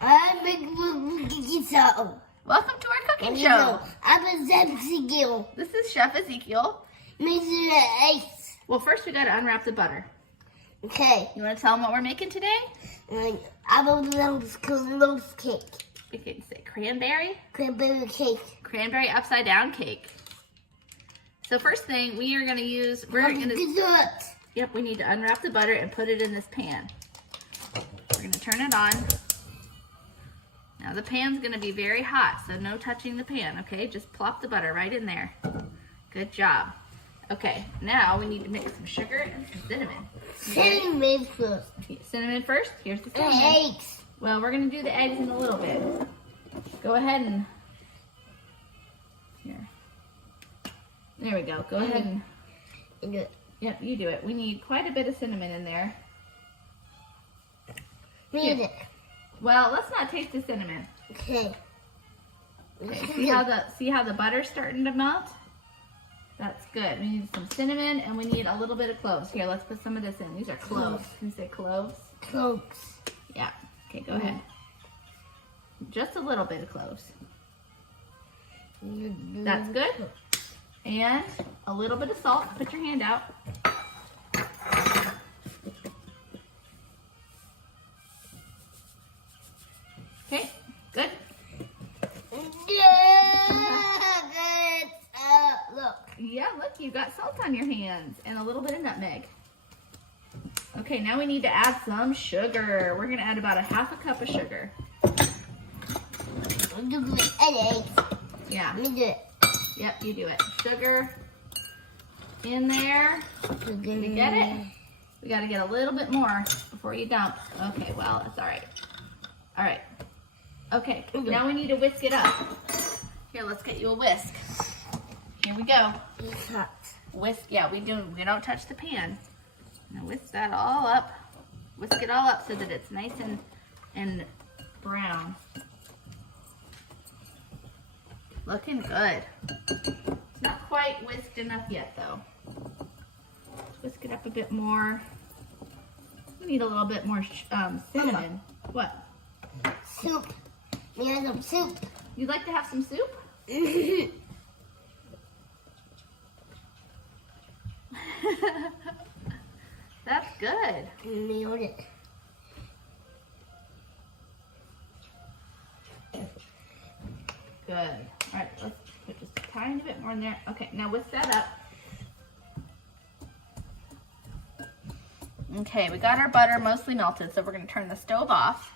I'm cooking something. Welcome to our cooking show. I'm Ezekiel. This is Chef Ezekiel. Mr. Ice. Well, first we got to unwrap the butter. Okay. You want to tell them what we're making today? I'm going to close cake. We can say cranberry. Cranberry cake. Cranberry upside down cake. So first thing we are going to use, Dessert. Yep, we need to unwrap the butter and put it in this pan. We're going to turn it on. Now the pan's going to be very hot, so no touching the pan, okay? Just plop the butter right in there. Good job. Okay, now we need to mix some sugar and some cinnamon. Cinnamon first. Cinnamon first? Here's the cinnamon. Eggs. Well, we're going to do the eggs in a little bit. Go ahead and... Here. There we go. Go ahead and... Yep, you do it. We need quite a bit of cinnamon in there. Need it. Well, let's not taste the cinnamon. Okay. See how the butter's starting to melt? That's good. We need some cinnamon and we need a little bit of cloves. Here, let's put some of this in. These are cloves. Can you say cloves? Cloves. Yeah. Okay, go ahead. Just a little bit of cloves. That's good. And a little bit of salt. Put your hand out. Okay, good. Look. Yeah, look, you got salt on your hands and a little bit of nutmeg. Okay, now we need to add some sugar. We're gonna add about a half a cup of sugar. Yeah. Let me do it. Yep, you do it. Sugar in there. Did you get it? We gotta get a little bit more before you dump. Okay, well, that's all right. All right. Okay, now we need to whisk it up. Here, let's get you a whisk. Here we go. It's hot. Whisk, yeah, we don't touch the pan. Now whisk that all up. Whisk it all up so that it's nice and brown. Looking good. It's not quite whisked enough yet though. Let's whisk it up a bit more. We need a little bit more cinnamon. What? Soup. We have some soup. You'd like to have some soup? That's good. Nailed it. Good. All right, let's put just a tiny bit more in there. Okay, now whisk that up. Okay, we got our butter mostly melted, so we're going to turn the stove off.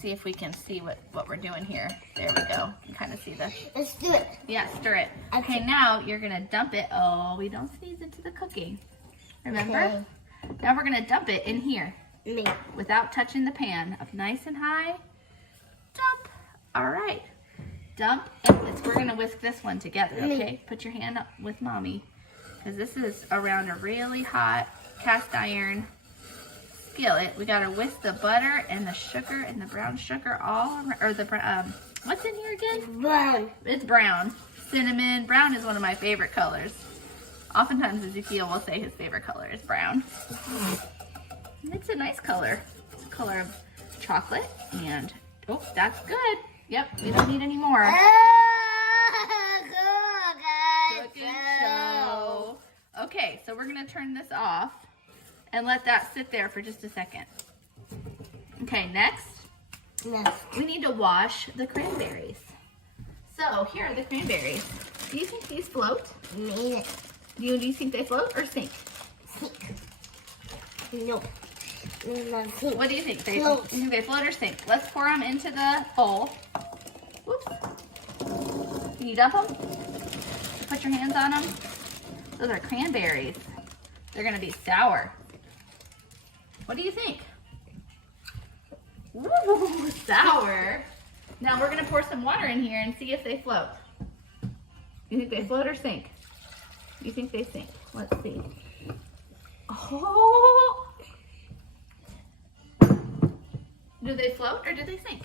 See if we can see what we're doing here. There we go. You can kind of see the... Let's do it. Yeah, stir it. Okay, now you're going to dump it. Oh, we don't sneeze into the cooking. Remember? Okay. Now we're going to dump it in here. Me. Without touching the pan. Up nice and high. Dump. All right. Dump. And we're going to whisk this one together, okay? Put your hand up with Mommy. Because this is around a really hot cast iron skillet. We got to whisk the butter and the sugar and the brown sugar all around. Or the, what's in here again? Brown. It's brown. Cinnamon. Brown is one of my favorite colors. Oftentimes Ezekiel will say his favorite color is brown. It's a nice color. It's a color of chocolate and, oh, that's good. Yep, we don't need any more. Cooking show. Okay, so we're gonna turn this off and let that sit there for just a second. Okay, next, we need to wash the cranberries. So here are the cranberries. Do you think these float? Made it. Do you think they float or sink? Sink. Nope. What do you think? Float. You think they float or sink? Let's pour them into the bowl. Whoops. Can you dump them? Put your hands on them. Those are cranberries. They're gonna be sour. What do you think? Ooh, sour. Now we're gonna pour some water in here and see if they float. You think they float or sink? You think they sink? Let's see. Oh! Do they float or do they sink?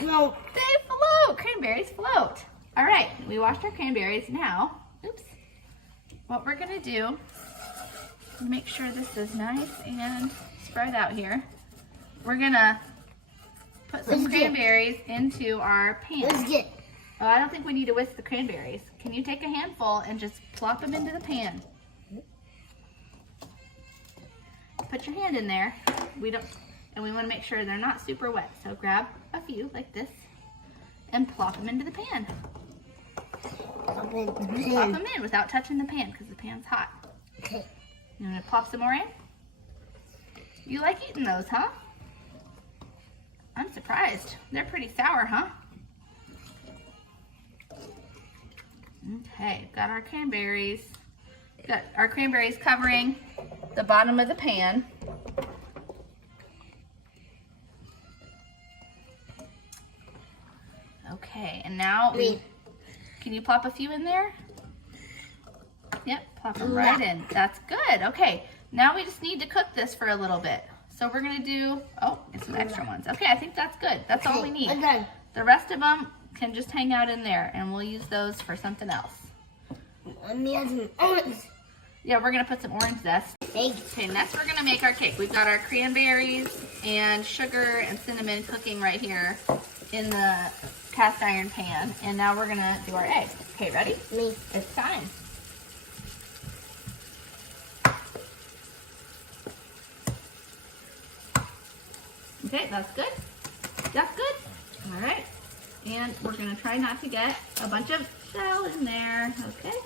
Float. They float. Cranberries float. All right, we washed our cranberries. Now, oops. What we're gonna do, make sure this is nice and spread out here. We're gonna put some cranberries into our Let's pan. get. Oh, I don't think we need to whisk the cranberries. Can you take a handful and just plop them into the pan? Put your hand in there. We want to make sure they're not super wet. So grab a few like this and plop them into the pan. Pop in the Plop pan. them in without touching the pan because the pan's hot. Okay. You want to plop some more in? You like eating those, huh? I'm surprised. They're pretty sour, huh? Okay, got our cranberries. Got our cranberries covering the bottom of the pan. Okay, and now can you plop a few in there? Yep, plop them right in. That's good. Okay, now we just need to cook this for a little bit. So we're gonna do, oh, and some extra ones. Okay, I think that's good. That's all we need. I'm done. The rest of them can just hang out in there and we'll use those for something else. Let me add some orange. Yeah, we're gonna put some orange zest. Okay, next we're gonna make our cake. We've got our cranberries and sugar and cinnamon cooking right here in the cast iron pan. And now we're gonna do our eggs. Okay, ready? Me. It's time. Okay, that's good. That's good. All right. And we're gonna try not to get a bunch of shell in there, okay?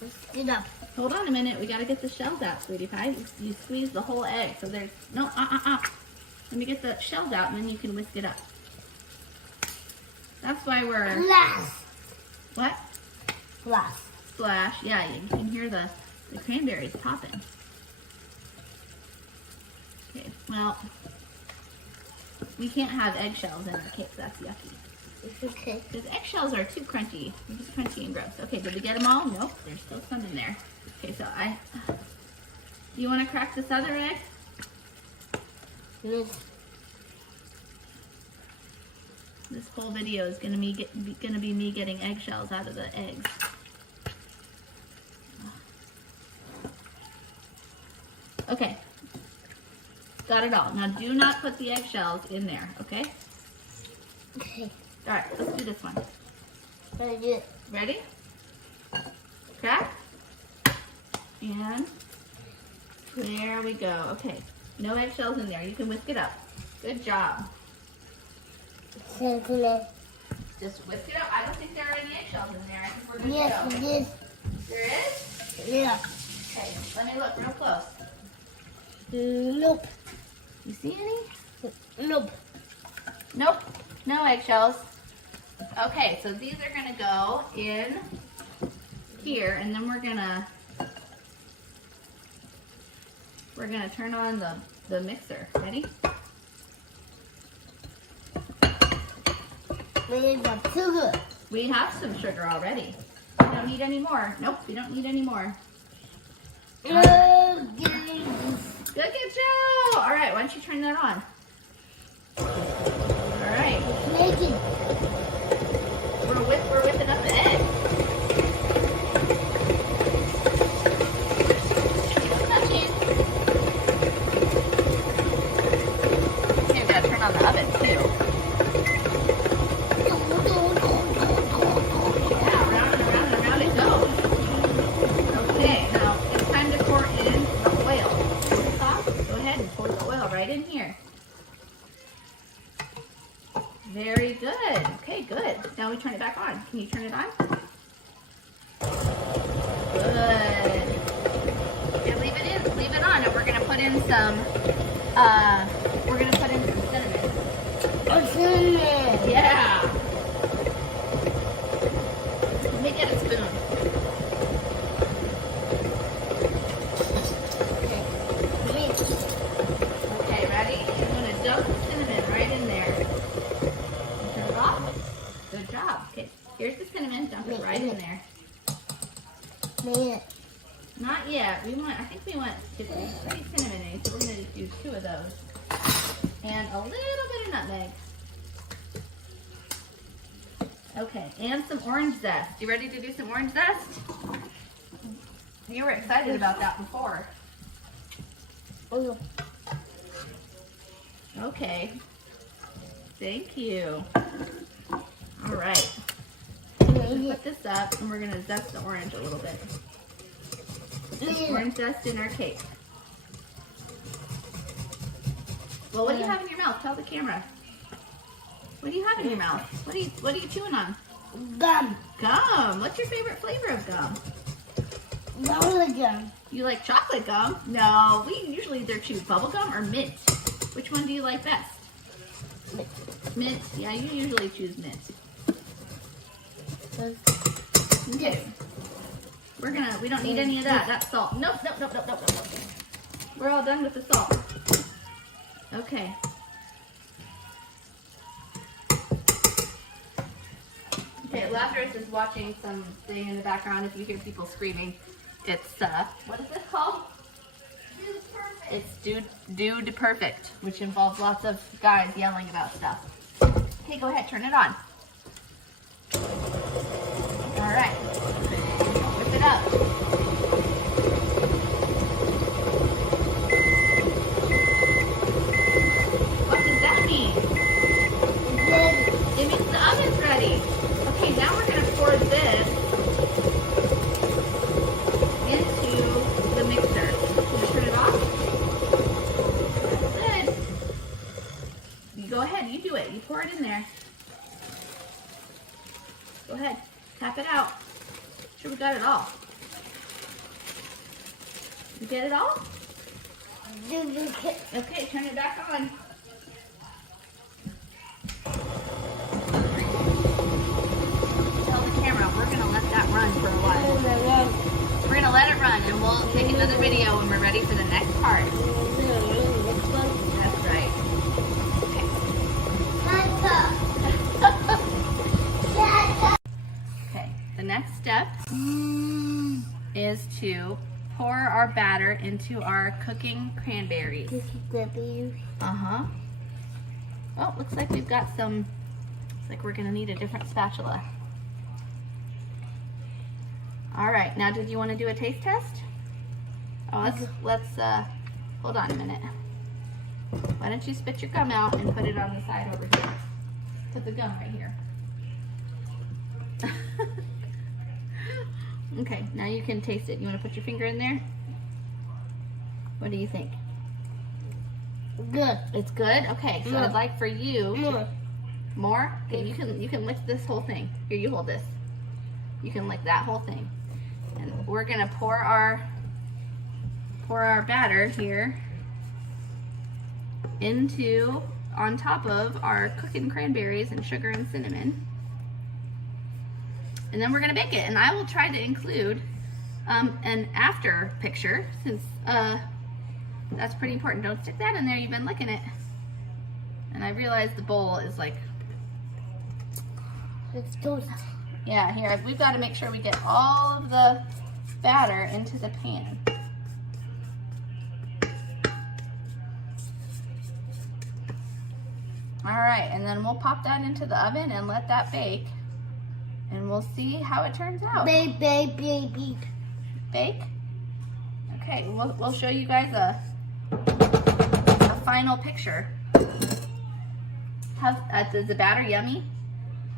Let's get up. Hold on a minute, we gotta get the shells out, sweetie pie. You squeeze the whole egg, so there's, no, Let me get the shells out and then you can whisk it up. That's why we're, Glass. what? Glass. Splash, yeah, you can hear the cranberries popping. Okay, well, we can't have eggshells in our cake, that's yucky. It's okay. Because eggshells are too crunchy. They're just crunchy and gross. Okay, did we get them all? Nope, there's still some in there. Okay, so you want to crack this other egg? Yes. This whole video is gonna be me getting eggshells out of the eggs. Okay, got it all. Now do not put the eggshells in there, okay? Okay. All right, let's do this one. Very good. Ready? Crack. And there we go. Okay, no eggshells in there. You can whisk it up. Good job. Just whisk it up. I don't think there are any eggshells in there. I think we're good Yes, to it go. is. There is? Yeah. Okay, let me look real close. Nope. You see any? Nope. Nope, no eggshells. Okay, so these are gonna go in here, and then we're gonna turn on the mixer. Ready? We got sugar. We have some sugar already. We don't need any more. Nope, we don't need any more. Oh, Look at you! All right, why don't you turn that on? All right, making. we're whipping up the egg. Okay, we gotta turn on the oven too. Yeah, around and around and around it goes. Okay, now it's time to pour in the oil. Stop. Go ahead and pour the oil right in here. Very good. Okay, good. Now we turn it back on. Can you turn it on? Good. Okay, leave it on, and we're gonna put in some cinnamon. Oh, cinnamon. Yeah. Let me get a spoon. Okay, ready? I'm gonna dump the cinnamon right in there. Turn it off. Good job. Okay, here's the cinnamon. Dump it right in there. Man. Not yet. I think we want to be pretty cinnamony, so we're gonna just do 2 of those. And a little bit of nutmeg. Okay, and some orange zest. You ready to do some orange zest? You were excited about that before. Oh, Okay, Thank you. All right. Put this up and we're gonna zest the orange a little bit. Put some orange zest in our cake. Well, what do you have in your mouth? Tell the camera. What do you have in your mouth? What are you chewing on? Gum. Gum. What's your favorite flavor of gum? Chocolate gum. You like chocolate gum? No, we usually either choose bubble gum or mint. Which one do you like best? Mint. Yeah, you usually choose mint. Okay. We don't need any of that. That's salt. Nope. We're all done with the salt. Okay. Okay, Lazarus is watching something in the background. If you hear people screaming, it's, what is this called? Dude Perfect. It's Dude Perfect, which involves lots of guys yelling about stuff. Okay, go ahead, turn it on. All right, whip it up. What does that mean? It means the oven's ready. Okay, now we're gonna pour this into the mixer. Can you turn it off? That's good. You go ahead, you do it. You pour it in there. Go ahead, tap it out. Sure we got it all. You get it all? Okay, turn it back on. Tell the camera, we're gonna let that run for a while. We're gonna let it run and we'll take another video when we're ready for the next part. That's right. Okay, the next step is to pour our batter into our cooking cranberries. Uh-huh. Well, looks like we've got some, looks like we're gonna need a different spatula. All right, now did you want to do a taste test? Oh, let's hold on a minute. Why don't you spit your gum out and put it on the side over here. Put the gum right here. Okay, now you can taste it. You want to put your finger in there? What do you think? Good. It's good? Okay, so I'd like for you... More. More? Okay, you can lick this whole thing. Here, you hold this. You can lick that whole thing. And we're gonna pour our batter here into, on top of our cooking cranberries and sugar and cinnamon. And then we're gonna bake it. And I will try to include an after picture, since that's pretty important. Don't stick that in there, you've been licking it. And I realize the bowl is like... It's toast. Yeah, here, we've got to make sure we get all of the batter into the pan. All right, and then we'll pop that into the oven and let that bake. And we'll see how it turns out. Bake. Bake? Okay, we'll show you guys a final picture. Is the batter yummy?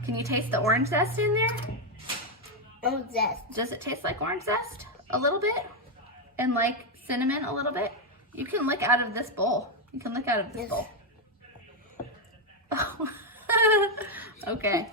Can you taste the orange zest in there? Orange zest. Does it taste like orange zest? A little bit? And like cinnamon a little bit? You can lick out of this bowl. You can lick out of this bowl. Oh. Okay.